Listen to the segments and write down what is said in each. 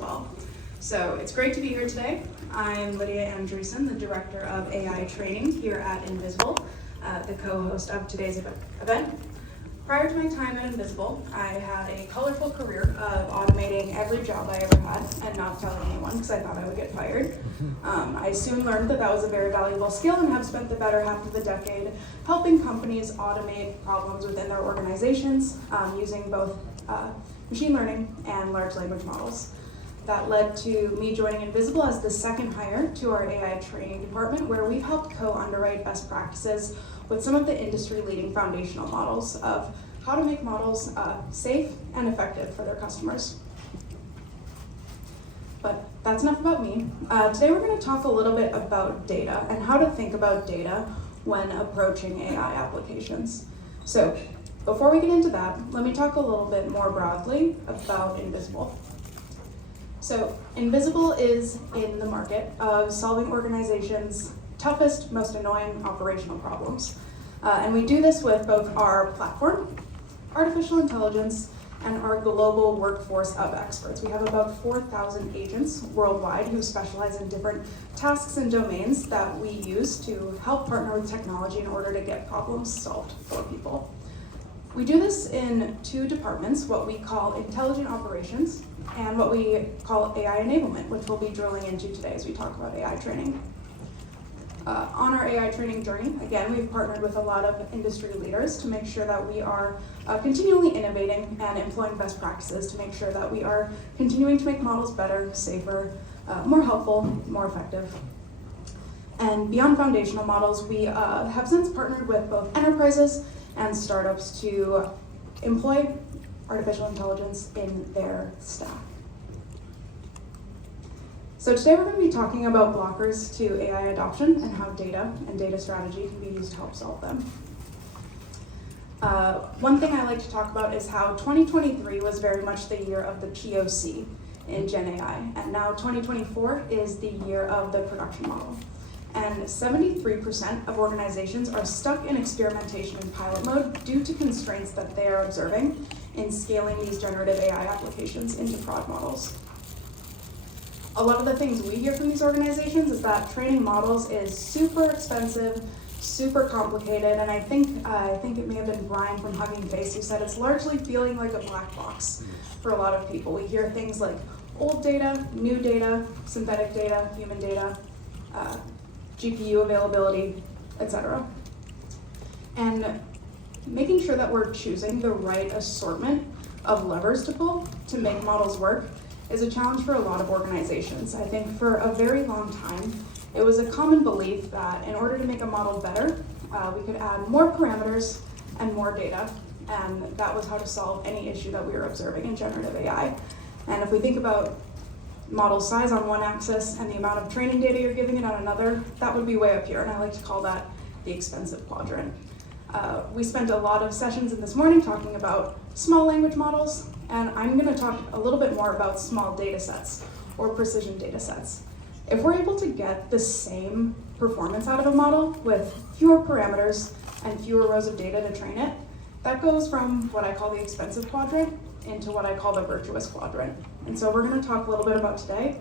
well. So it's great to be here today. I'm Lydia Andresen, the Director of AI Training here at Invisible, the co-host of today's event. Prior to my time at Invisible, I had a colorful career of automating every job I ever had and not telling anyone because I thought I would get fired. I soon learned that that was a very valuable skill and have spent the better half of the decade helping companies automate problems within their organizations using both machine learning and large language models. That led to me joining Invisible as the second hire to our AI training department, where we've helped co-underwrite best practices with some of the industry-leading foundational models of how to make models safe and effective for their customers. But that's enough about me. Today we're going to talk a little bit about data and how to think about data when approaching AI applications. So before we get into that, let me talk a little bit more broadly about Invisible. So Invisible is in the market of solving organizations' toughest, most annoying operational problems. And we do this with both our platform, artificial intelligence, and our global workforce of experts. We have about 4,000 agents worldwide who specialize in different tasks and domains that we use to help partner with technology in order to get problems solved for people. We do this in two departments, what we call intelligent operations and what we call AI enablement, which we'll be drilling into today as we talk about AI training. On our AI training journey, again, we've partnered with a lot of industry leaders to make sure that we are continually innovating and employing best practices to make sure that we are continuing to make models better, safer, more helpful, more effective. And beyond foundational models, we have since partnered with both enterprises and startups to employ artificial intelligence in their staff. So today we're going to be talking about blockers to AI adoption and how data and data strategy can be used to help solve them. One thing I like to talk about is how 2023 was very much the year of the POC in Gen AI, and now 2024 is the year of the production model. And 73% of organizations are stuck in experimentation and pilot mode due to constraints that they are observing in scaling these generative AI applications into prod models. A lot of the things we hear from these organizations is that training models is super expensive, super complicated, and I think it may have been Brian from Hugging Face who said it's largely feeling like a black box for a lot of people. We hear things like old data, new data, synthetic data, human data, GPU availability, etc. And making sure that we're choosing the right assortment of levers to pull to make models work is a challenge for a lot of organizations. I think for a very long time, it was a common belief that in order to make a model better, we could add more parameters and more data, and that was how to solve any issue that we were observing in generative AI. And if we think about model size on one axis and the amount of training data you're giving it on another, that would be way up here, and I like to call that the expensive quadrant. We spent a lot of sessions in this morning talking about small language models, and I'm going to talk a little bit more about small data sets or precision data sets. If we're able to get the same performance out of a model with fewer parameters and fewer rows of data to train it, that goes from what I call the expensive quadrant into what I call the virtuous quadrant. And so we're going to talk a little bit about today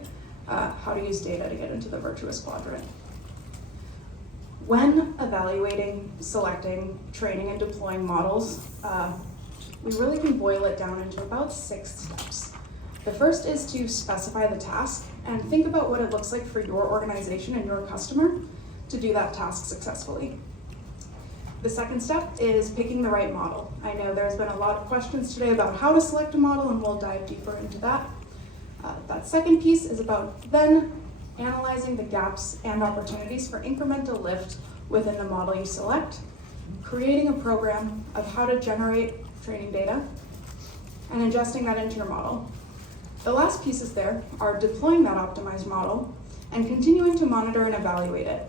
how to use data to get into the virtuous quadrant. When evaluating, selecting, training, and deploying models, we really can boil it down into about 6 steps. The first is to specify the task and think about what it looks like for your organization and your customer to do that task successfully. The second step is picking the right model. I know there's been a lot of questions today about how to select a model, and we'll dive deeper into that. That second piece is about then analyzing the gaps and opportunities for incremental lift within the model you select, creating a program of how to generate training data, and ingesting that into your model. The last pieces there are deploying that optimized model and continuing to monitor and evaluate it,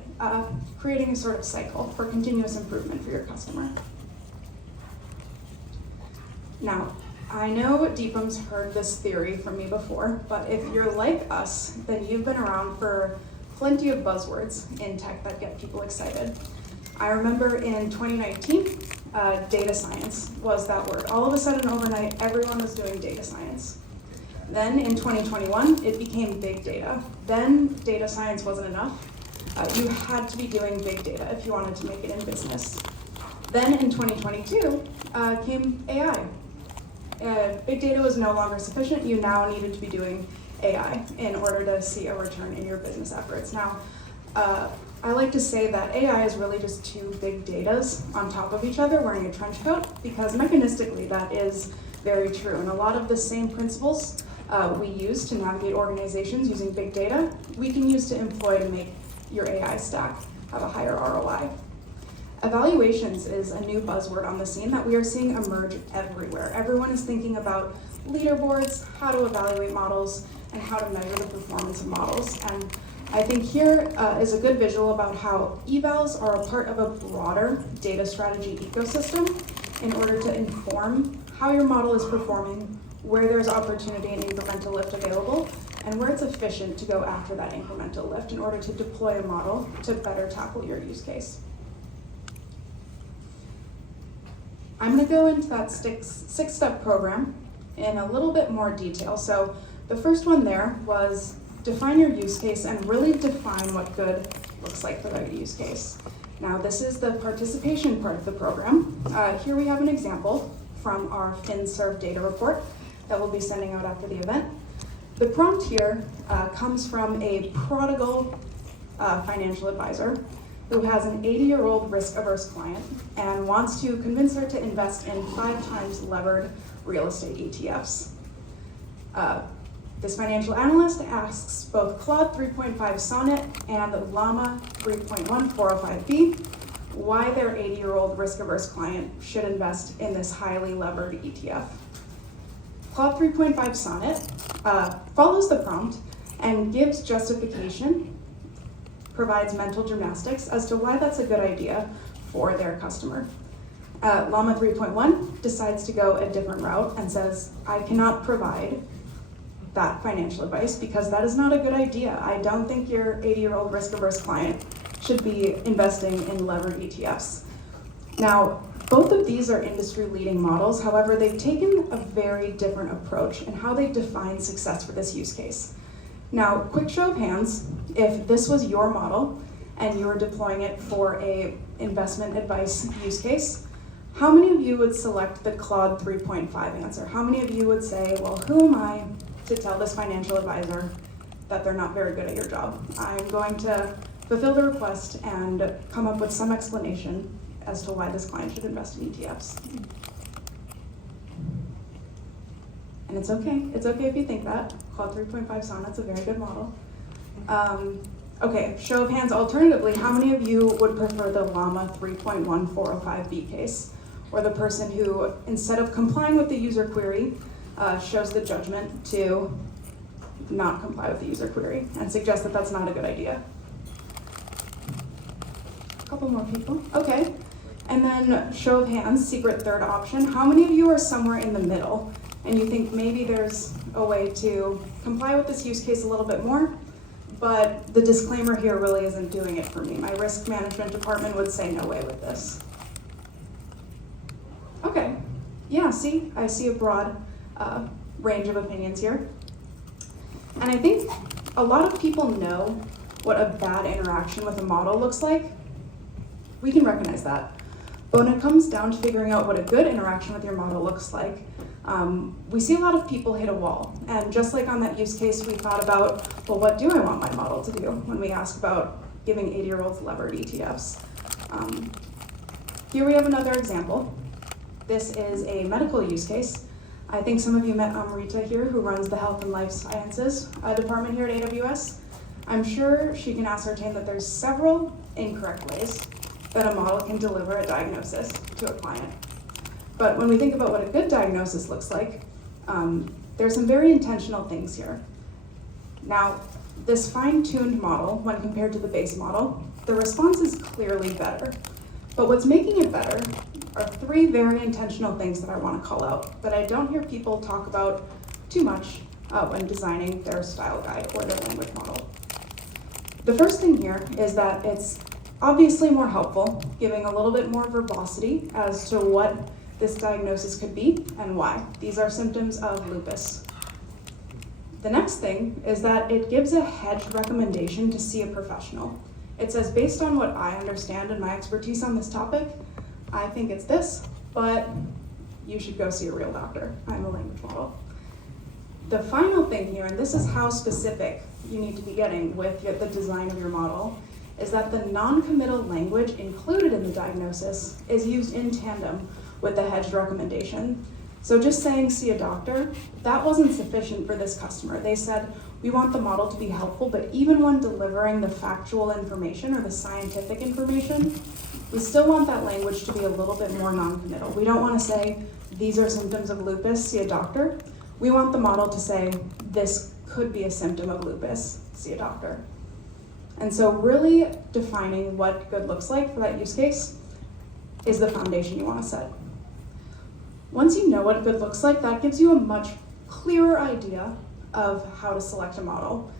creating a sort of cycle for continuous improvement for your customer. Now, I know Deepam's heard this theory from me before, but if you're like us, then you've been around for plenty of buzzwords in tech that get people excited. I remember in 2019, data science was that word. All of a sudden, overnight, everyone was doing data science. Then in 2021, it became big data. Then data science wasn't enough. You had to be doing big data if you wanted to make it in business. Then in 2022 came AI. Big data was no longer sufficient. You now needed to be doing AI in order to see a return in your business efforts. Now, I like to say that AI is really just two big datas on top of each other wearing a trench coat, because mechanistically that is very true. And a lot of the same principles we use to navigate organizations using big data, we can use to employ to make your AI stack have a higher ROI. Evaluations is a new buzzword on the scene that we are seeing emerge everywhere. Everyone is thinking about leaderboards, how to evaluate models, and how to measure the performance of models. And I think here is a good visual about how evals are a part of a broader data strategy ecosystem in order to inform how your model is performing, where there's opportunity and incremental lift available, and where it's efficient to go after that incremental lift in order to deploy a model to better tackle your use case. I'm going to go into that six-step program in a little bit more detail. So the first one there was define your use case and really define what good looks like for that use case. Now this is the participation part of the program. Here we have an example from our FinServe data report that we'll be sending out after the event. The prompt here comes from a prodigal financial advisor who has an 80-year-old risk-averse client and wants to convince her to invest in 5 times levered real estate ETFs. This financial analyst asks both Claude 3.5 Sonnet and Llama 3.1 405B why their 80-year-old risk-averse client should invest in this highly levered ETF. Claude 3.5 Sonnet follows the prompt and gives justification, provides mental gymnastics as to why that's a good idea for their customer. Llama 3.1 decides to go a different route and says, I cannot provide that financial advice because that is not a good idea. I don't think your 80-year-old risk-averse client should be investing in levered ETFs. Now, both of these are industry-leading models. However, they've taken a very different approach in how they define success for this use case. Now, quick show of hands, if this was your model and you were deploying it for a investment advice use case, how many of you would select the Claude 3.5 answer? How many of you would say, well, who am I to tell this financial advisor that they're not very good at your job? I'm going to fulfill the request and come up with some explanation as to why this client should invest in ETFs. And it's okay. It's okay if you think that. Claude 3.5 Sonnet's a very good model. Okay, show of hands. Alternatively, how many of you would prefer the Llama 3.1 405B case, or the person who, instead of complying with the user query, shows the judgment to not comply with the user query and suggest that that's not a good idea? A couple more people. Okay. And then show of hands, secret third option. How many of you are somewhere in the middle and you think maybe there's a way to comply with this use case a little bit more, but the disclaimer here really isn't doing it for me. My risk management department would say no way with this. Okay, yeah, see, I see a broad range of opinions here. And I think a lot of people know what a bad interaction with a model looks like. We can recognize that. But when it comes down to figuring out what a good interaction with your model looks like, we see a lot of people hit a wall. And just like on that use case, we thought about, well, what do I want my model to do when we ask about giving 80-year-olds levered ETFs? Here we have another example. This is a medical use case. I think some of you met Amrita here, who runs the Health and Life Sciences department here at AWS. I'm sure she can ascertain that there's several incorrect ways that a model can deliver a diagnosis to a client. But when we think about what a good diagnosis looks like, there's some very intentional things here. Now, this fine-tuned model, when compared to the base model, the response is clearly better. But what's making it better are 3 very intentional things that I want to call out that I don't hear people talk about too much when designing their style guide or their language model. The first thing here is that it's obviously more helpful, giving a little bit more verbosity as to what this diagnosis could be and why. These are symptoms of lupus. The next thing is that it gives a hedged recommendation to see a professional. It says, based on what I understand and my expertise on this topic, I think it's this, but you should go see a real doctor. I'm a language model. The final thing here, and this is how specific you need to be getting with the design of your model, is that the non-committal language included in the diagnosis is used in tandem with the hedged recommendation. So just saying see a doctor, that wasn't sufficient for this customer. They said, we want the model to be helpful, but even when delivering the factual information or the scientific information, we still want that language to be a little bit more non-committal. We don't want to say, these are symptoms of lupus, see a doctor. We want the model to say, this could be a symptom of lupus, see a doctor. And so really defining what good looks like for that use case is the foundation you want to set. Once you know what good looks like, that gives you a much clearer idea of how to select a model.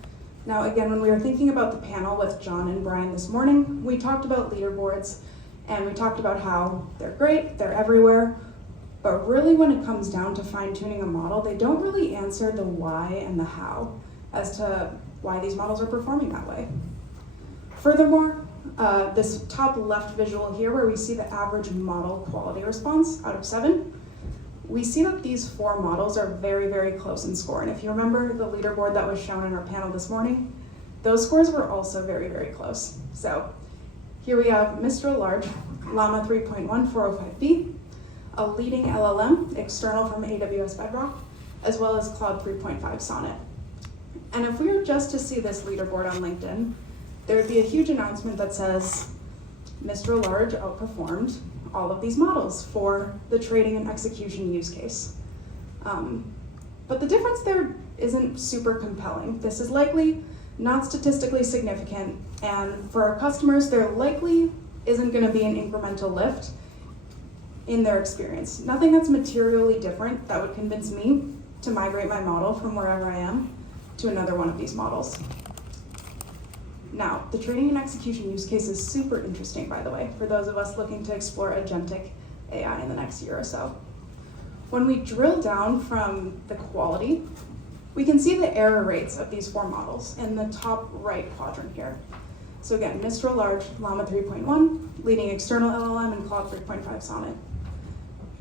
Now again, when we were thinking about the panel with John and Brian this morning, we talked about leaderboards and we talked about how they're great, they're everywhere, but really when it comes down to fine-tuning a model, they don't really answer the why and the how as to why these models are performing that way. Furthermore, this top left visual here where we see the average model quality response out of 7, we see that these 4 models are very, very close in score. And if you remember the leaderboard that was shown in our panel this morning, those scores were also very, very close. So here we have Mistral Large, Llama 3.1 405B, a leading LLM, external from AWS Bedrock, as well as Cloud 3.5 Sonnet. And if we were just to see this leaderboard on LinkedIn, there would be a huge announcement that says, Mistral Large outperformed all of these models for the trading and execution use case. But the difference there isn't super compelling. This is likely not statistically significant, and for our customers, there likely isn't going to be an incremental lift in their experience. Nothing that's materially different that would convince me to migrate my model from wherever I am to another one of these models. Now, the trading and execution use case is super interesting, by the way, for those of us looking to explore agentic AI in the next year or so. When we drill down from the quality, we can see the error rates of these 4 models in the top right quadrant here. So again, Mistral Large, Llama 3.1, leading external LLM, and Cloud 3.5 Sonnet.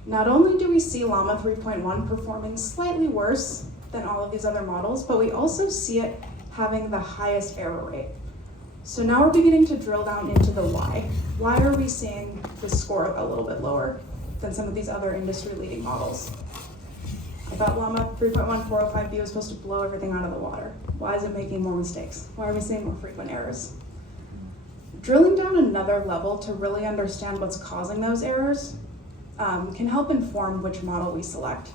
Not only do we see Llama 3.1 performing slightly worse than all of these other models, but we also see it having the highest error rate. So now we're beginning to drill down into the why. Why are we seeing the score a little bit lower than some of these other industry-leading models? I thought Llama 3.1 405B was supposed to blow everything out of the water. Why is it making more mistakes? Why are we seeing more frequent errors? Drilling down another level to really understand what's causing those errors can help inform which model we select.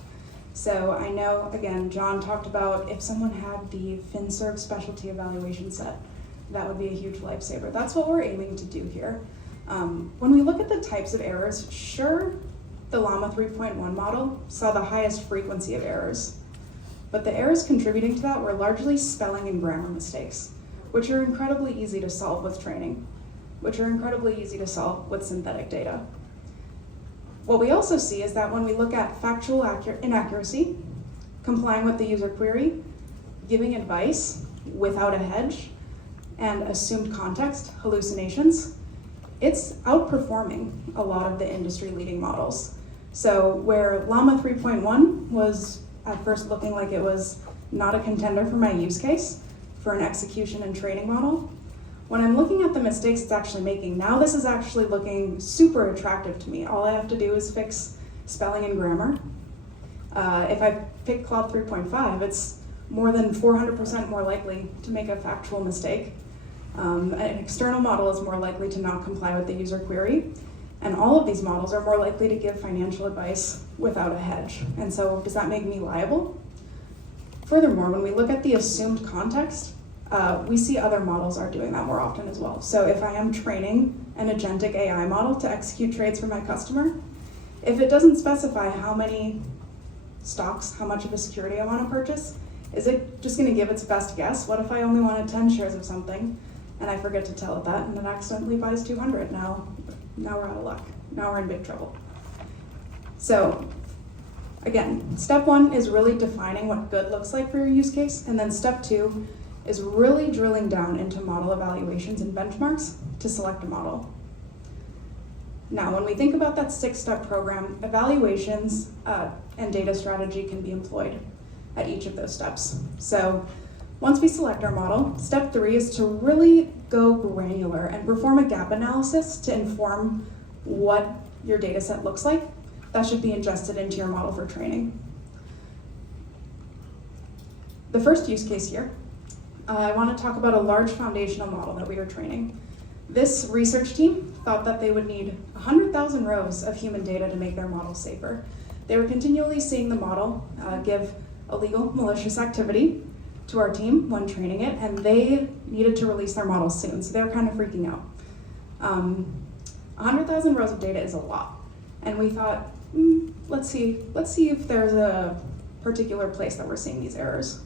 So I know, again, John talked about if someone had the FinServ specialty evaluation set, that would be a huge lifesaver. That's what we're aiming to do here. When we look at the types of errors, sure, the Llama 3.1 model saw the highest frequency of errors, but the errors contributing to that were largely spelling and grammar mistakes, which are incredibly easy to solve with training, which are incredibly easy to solve with synthetic data. What we also see is that when we look at factual inaccuracy, complying with the user query, giving advice without a hedge, and assumed context, hallucinations, it's outperforming a lot of the industry-leading models. So where Llama 3.1 was at first looking like it was not a contender for my use case for an execution and trading model, when I'm looking at the mistakes it's actually making, now this is actually looking super attractive to me. All I have to do is fix spelling and grammar. If I pick Cloud 3.5, it's more than 400% more likely to make a factual mistake. An external model is more likely to not comply with the user query, and all of these models are more likely to give financial advice without a hedge. And so does that make me liable? Furthermore, when we look at the assumed context, we see other models are doing that more often as well. So if I am training an agentic AI model to execute trades for my customer, if it doesn't specify how many stocks, how much of a security I want to purchase, is it just going to give its best guess? What if I only wanted 10 shares of something and I forget to tell it that and it accidentally buys 200? Now we're out of luck. Now we're in big trouble. So Again, step one is really defining what good looks like for your use case, and then step two is really drilling down into model evaluations and benchmarks to select a model. Now, when we think about that 6-step program, evaluations and data strategy can be employed at each of those steps. So once we select our model, step 3 is to really go granular and perform a gap analysis to inform what your data set looks like that should be ingested into your model for training. The first use case here, I want to talk about a large foundational model that we were training. This research team thought that they would need 100,000 rows of human data to make their model safer. They were continually seeing the model give illegal, malicious activity to our team when training it, and they needed to release their model soon, so they were kind of freaking out. 100,000 rows of data is a lot, and we thought, let's see if there's a particular place that we're seeing these errors.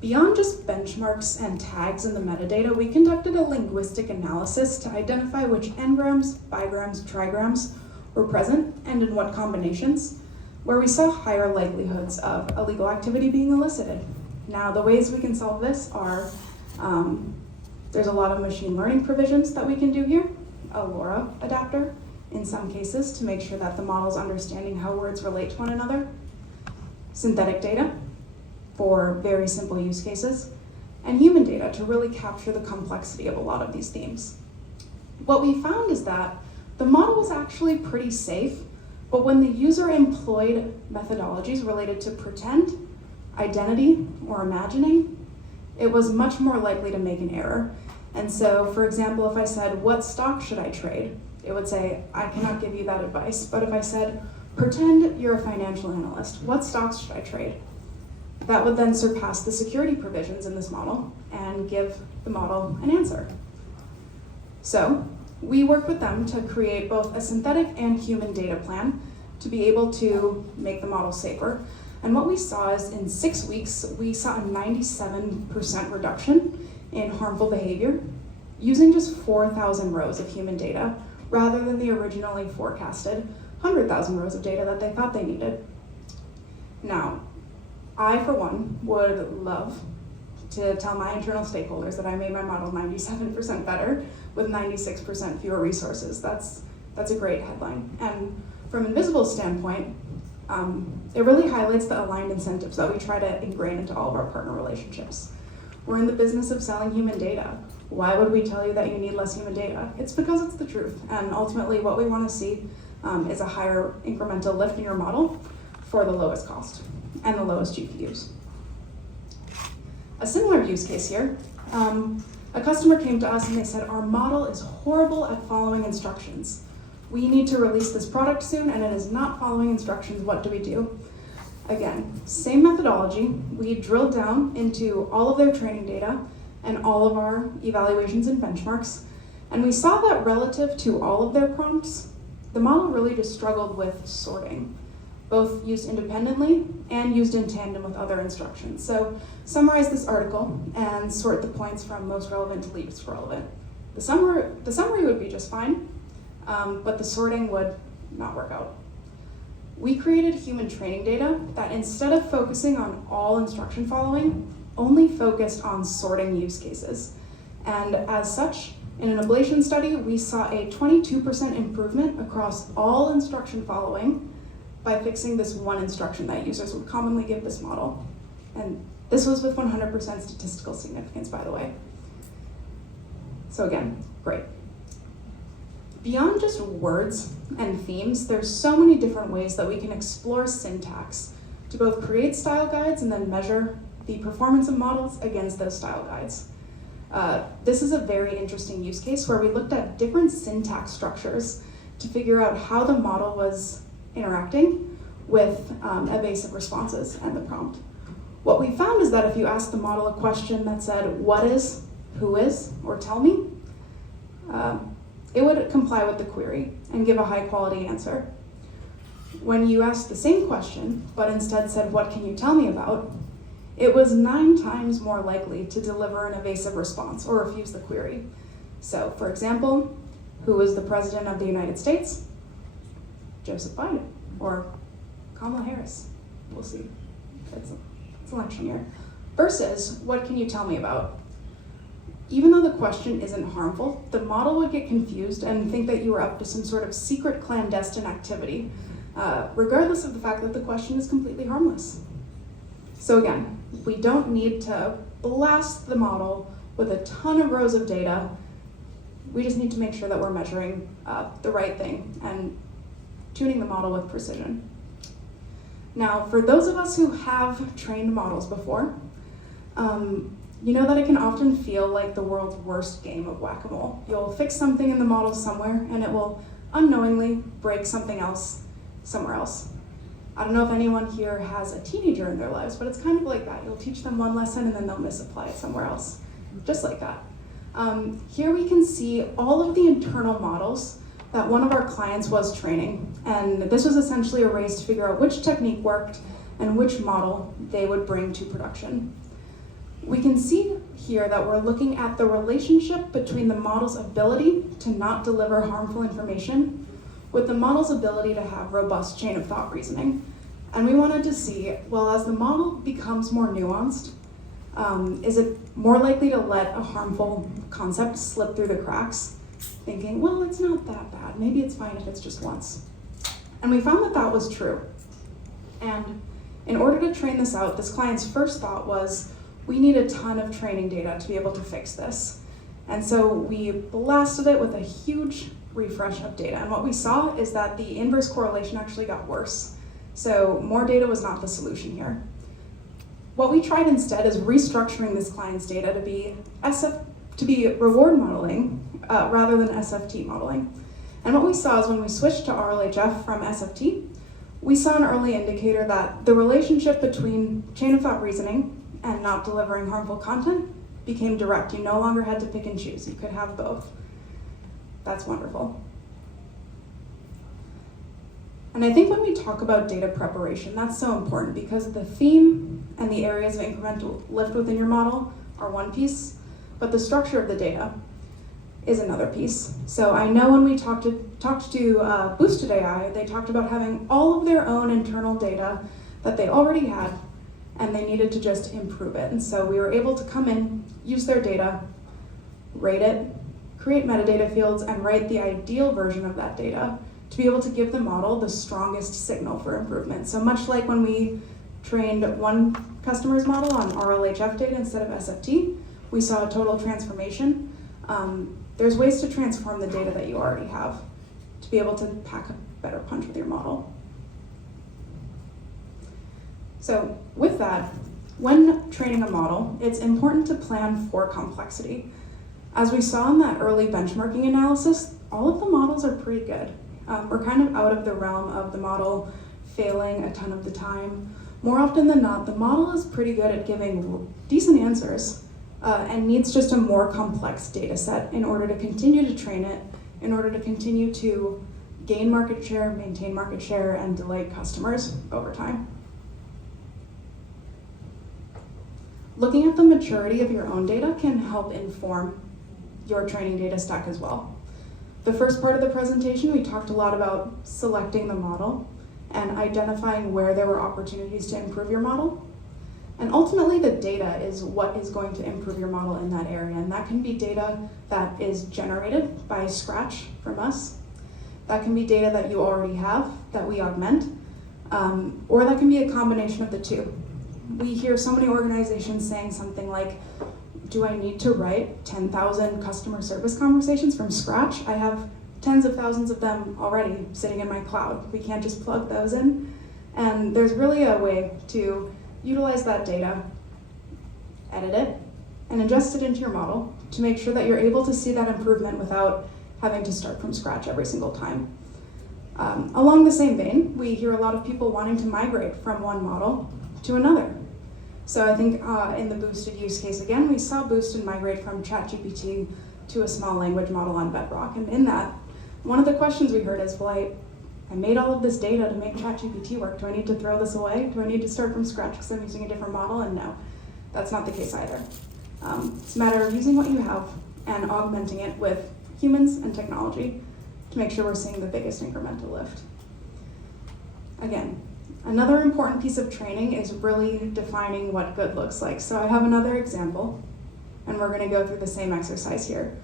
Beyond just benchmarks and tags in the metadata, we conducted a linguistic analysis to identify which n-grams, bigrams, trigrams were present and in what combinations, where we saw higher likelihoods of illegal activity being elicited. Now, the ways we can solve this are, there's a lot of machine learning provisions that we can do here, a LoRa adapter in some cases to make sure that the model's understanding how words relate to one another, synthetic data for very simple use cases, and human data to really capture the complexity of a lot of these themes. What we found is that the model was actually pretty safe, but when the user employed methodologies related to pretend, identity, or imagining, it was much more likely to make an error. And so, for example, if I said, what stock should I trade? It would say, I cannot give you that advice. But if I said, pretend you're a financial analyst, what stocks should I trade? That would then surpass the security provisions in this model and give the model an answer. So we worked with them to create both a synthetic and human data plan to be able to make the model safer. And what we saw is in 6 weeks, we saw a 97% reduction in harmful behavior using just 4,000 rows of human data rather than the originally forecasted 100,000 rows of data that they thought they needed. Now, I, for one, would love to tell my internal stakeholders that I made my model 97% better with 96% fewer resources. That's a great headline. And from Invisible's standpoint, it really highlights the aligned incentives that we try to ingrain into all of our partner relationships. We're in the business of selling human data. Why would we tell you that you need less human data? It's because it's the truth. And ultimately what we want to see is a higher incremental lift in your model for the lowest cost and the lowest GPUs. A similar use case here, a customer came to us and they said, our model is horrible at following instructions. We need to release this product soon and it is not following instructions. What do we do? Again, same methodology. We drilled down into all of their training data and all of our evaluations and benchmarks, and we saw that relative to all of their prompts, the model really just struggled with sorting, both used independently and used in tandem with other instructions. So summarize this article and sort the points from most relevant to least relevant. The summary would be just fine, but the sorting would not work out. We created human training data that instead of focusing on all instruction following, only focused on sorting use cases. And as such, in an ablation study, we saw a 22% improvement across all instruction following by fixing this one instruction that users would commonly give this model. And this was with 100% statistical significance, by the way. So again, great. Beyond just words and themes, there's so many different ways that we can explore syntax to both create style guides and then measure the performance of models against those style guides. This is a very interesting use case where we looked at different syntax structures to figure out how the model was interacting with evasive responses and the prompt. What we found is that if you ask the model a question that said, what is, who is, or tell me, it would comply with the query and give a high quality answer. When you asked the same question, but instead said, what can you tell me about, it was 9 times more likely to deliver an evasive response or refuse the query. So, for example, who is the President of the United States? Joseph Biden, or Kamala Harris. We'll see. It's election year. Versus, what can you tell me about? Even though the question isn't harmful, the model would get confused and think that you were up to some sort of secret clandestine activity, regardless of the fact that the question is completely harmless. So again, we don't need to blast the model with a ton of rows of data. We just need to make sure that we're measuring the right thing and tuning the model with precision. Now, for those of us who have trained models before, you know that it can often feel like the world's worst game of whack-a-mole. You'll fix something in the model somewhere, and it will unknowingly break something else somewhere else. I don't know if anyone here has a teenager in their lives, but it's kind of like that. You'll teach them one lesson, and then they'll misapply it somewhere else, just like that. Here we can see all of the internal models that one of our clients was training, and this was essentially a race to figure out which technique worked and which model they would bring to production. We can see here that we're looking at the relationship between the model's ability to not deliver harmful information with the model's ability to have robust chain of thought reasoning. And we wanted to see, well, as the model becomes more nuanced, is it more likely to let a harmful concept slip through the cracks, thinking, well, it's not that bad, maybe it's fine if it's just once. And we found that that was true. And in order to train this out, this client's first thought was, we need a ton of training data to be able to fix this. And so we blasted it with a huge refresh of data. And what we saw is that the inverse correlation actually got worse. So more data was not the solution here. What we tried instead is restructuring this client's data to be reward modeling rather than SFT modeling. And what we saw is when we switched to RLHF from SFT, we saw an early indicator that the relationship between chain of thought reasoning and not delivering harmful content became direct. You no longer had to pick and choose. You could have both. That's wonderful. And I think when we talk about data preparation, that's so important because the theme and the areas of incremental lift within your model are one piece, but the structure of the data is another piece. So I know when we talked to Boosted AI, they talked about having all of their own internal data that they already had, and they needed to just improve it. And so we were able to come in, use their data, rate it, create metadata fields, and write the ideal version of that data to be able to give the model the strongest signal for improvement. So much like when we trained one customer's model on RLHF data instead of SFT, we saw a total transformation. There's ways to transform the data that you already have to be able to pack a better punch with your model. So with that, when training a model, it's important to plan for complexity. As we saw in that early benchmarking analysis, all of the models are pretty good. We're kind of out of the realm of the model failing a ton of the time. More often than not, the model is pretty good at giving decent answers and needs just a more complex data set in order to continue to train it, in order to continue to gain market share, maintain market share, and delight customers over time. Looking at the maturity of your own data can help inform your training data stack as well. The first part of the presentation, we talked a lot about selecting the model and identifying where there were opportunities to improve your model. And ultimately, the data is what is going to improve your model in that area. And that can be data that is generated by Scratch from us. That can be data that you already have that we augment, or that can be a combination of the two. We hear so many organizations saying something like, do I need to write 10,000 customer service conversations from scratch? I have tens of thousands of them already sitting in my cloud. We can't just plug those in. And there's really a way to utilize that data, edit it, and ingest it into your model to make sure that you're able to see that improvement without having to start from scratch every single time. Along the same vein, we hear a lot of people wanting to migrate from one model to another. So I think in the Boosted use case again, we saw Boosted migrate from ChatGPT to a small language model on Bedrock. And in that, one of the questions we heard is, well, I made all of this data to make ChatGPT work. Do I need to throw this away? Do I need to start from scratch because I'm using a different model? And no, that's not the case either. It's a matter of using what you have and augmenting it with humans and technology to make sure we're seeing the biggest incremental lift. Again, Another important piece of training is really defining what good looks like. So I have another example, and we're gonna go through the same exercise here.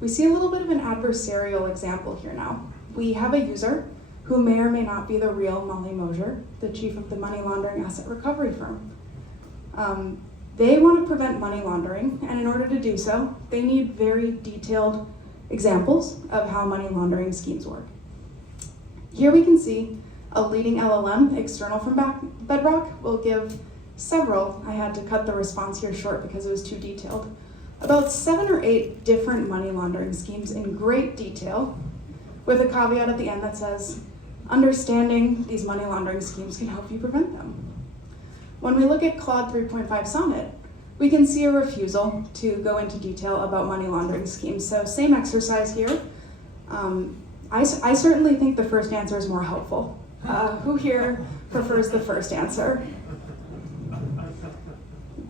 We see a little bit of an adversarial example here now. We have a user who may or may not be the real Molly Mosier, the chief of the money laundering asset recovery firm. They want to prevent money laundering, and in order to do so, they need very detailed examples of how money laundering schemes work. Here we can see a leading LLM external from Bedrock will give several, I had to cut the response here short because it was too detailed, about 7 or 8 different money laundering schemes in great detail, with a caveat at the end that says, understanding these money laundering schemes can help you prevent them. When we look at Claude 3.5 Sonnet, we can see a refusal to go into detail about money laundering schemes. So same exercise here. I certainly think the first answer is more helpful. Who here prefers the first answer?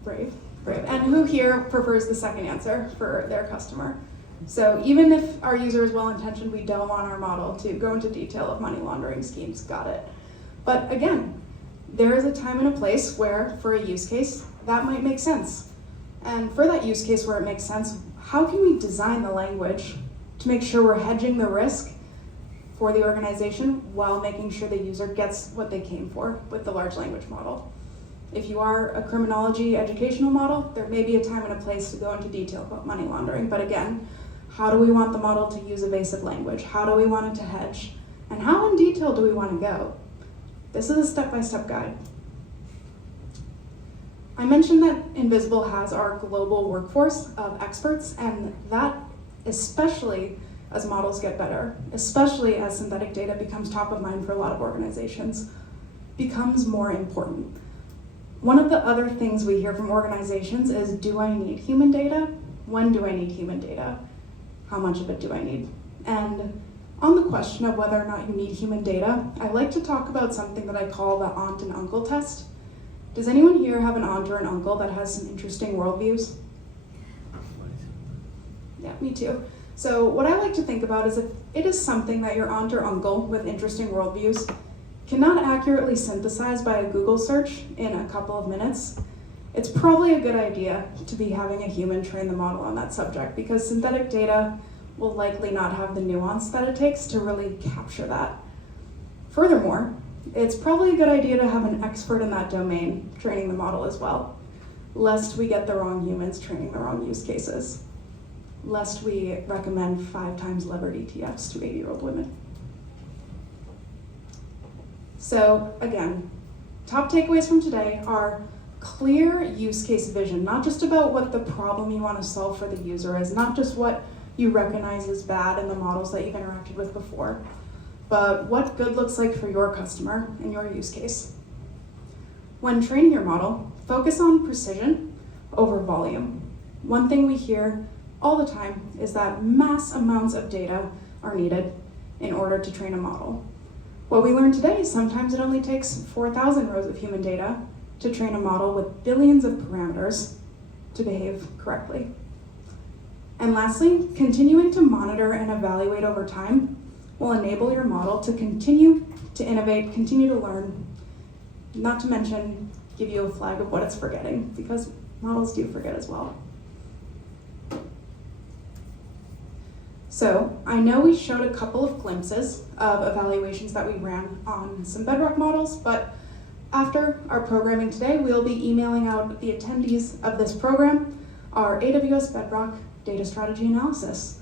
Brave. And who here prefers the second answer for their customer? So even if our user is well-intentioned, we don't want our model to go into detail of money laundering schemes. Got it. But again, there is a time and a place where, for a use case, that might make sense. And for that use case where it makes sense, how can we design the language to make sure we're hedging the risk for the organization while making sure the user gets what they came for with the large language model? If you are a criminology educational model, there may be a time and a place to go into detail about money laundering. But again, how do we want the model to use evasive language? How do we want it to hedge? And how in detail do we want to go? This is a step-by-step guide. I mentioned that Invisible has our global workforce of experts, and that, especially as models get better, especially as synthetic data becomes top of mind for a lot of organizations, becomes more important. One of the other things we hear from organizations is, do I need human data? When do I need human data? How much of it do I need? And on the question of whether or not you need human data, I like to talk about something that I call the aunt and uncle test. Does anyone here have an aunt or an uncle that has some interesting worldviews? Yeah, me too. So what I like to think about is if it is something that your aunt or uncle with interesting worldviews cannot accurately synthesize by a Google search in a couple of minutes, it's probably a good idea to be having a human train the model on that subject, because synthetic data will likely not have the nuance that it takes to really capture that. Furthermore, it's probably a good idea to have an expert in that domain training the model as well, lest we get the wrong humans training the wrong use cases, lest we recommend 5 times levered ETFs to 80-year-old women. So again, top takeaways from today are clear use case vision, not just about what the problem you want to solve for the user is, not just what you recognize as bad in the models that you've interacted with before, but what good looks like for your customer and your use case. When training your model, focus on precision over volume. One thing we hear all the time is that mass amounts of data are needed in order to train a model. What we learned today is sometimes it only takes 4,000 rows of human data to train a model with billions of parameters to behave correctly. And lastly, continuing to monitor and evaluate over time will enable your model to continue to innovate, continue to learn, not to mention give you a flag of what it's forgetting, because models do forget as well. So I know we showed a couple of glimpses of evaluations that we ran on some Bedrock models, but after our programming today, we'll be emailing out the attendees of this program our AWS Bedrock data strategy analysis.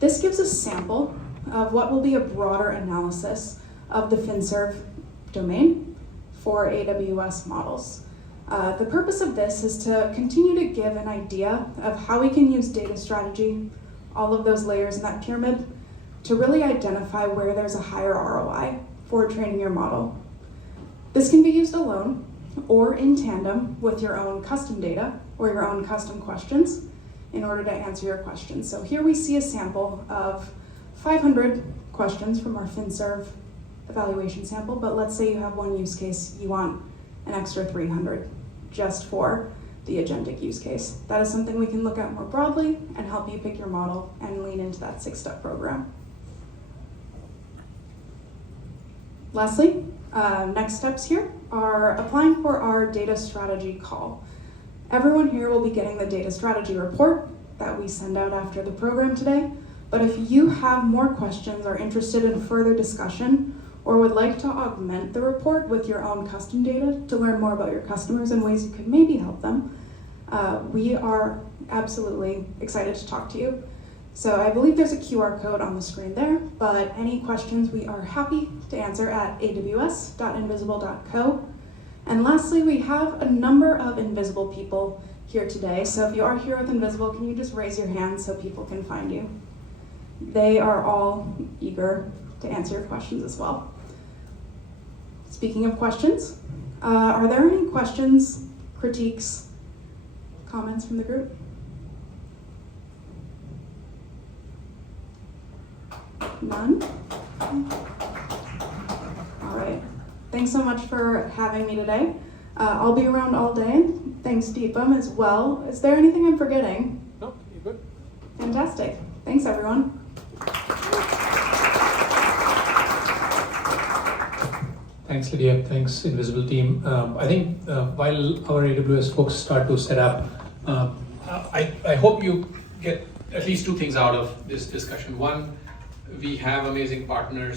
This gives a sample of what will be a broader analysis of the FinServ domain for AWS models. The purpose of this is to continue to give an idea of how we can use data strategy, all of those layers in that pyramid, to really identify where there's a higher ROI for training your model. This can be used alone or in tandem with your own custom data or your own custom questions in order to answer your questions. So here we see a sample of 500 questions from our FinServ evaluation sample, but let's say you have one use case, you want an extra 300 just for the agentic use case. That is something we can look at more broadly and help you pick your model and lean into that 6-step program. Lastly, Next steps here are applying for our data strategy call. Everyone here will be getting the data strategy report that we send out after the program today. But if you have more questions, are interested in further discussion, or would like to augment the report with your own custom data to learn more about your customers and ways you could maybe help them, we are absolutely excited to talk to you. So I believe there's a QR code on the screen there, but any questions we are happy to answer at aws.invisible.co. And lastly, we have a number of invisible people here today. So if you are here with Invisible, can you just raise your hand so people can find you? They are all eager to answer your questions as well. Speaking of questions, are there any questions, critiques, comments from the group? None? All right. Thanks so much for having me today. I'll be around all day. Thanks, Deepam, as well. Is there anything I'm forgetting? No, you're good. Fantastic. Thanks, everyone. Thanks, Lydia. Thanks, Invisible team. I think while our AWS folks start to set up, I hope you get at least two things out of this discussion. One, we have amazing partners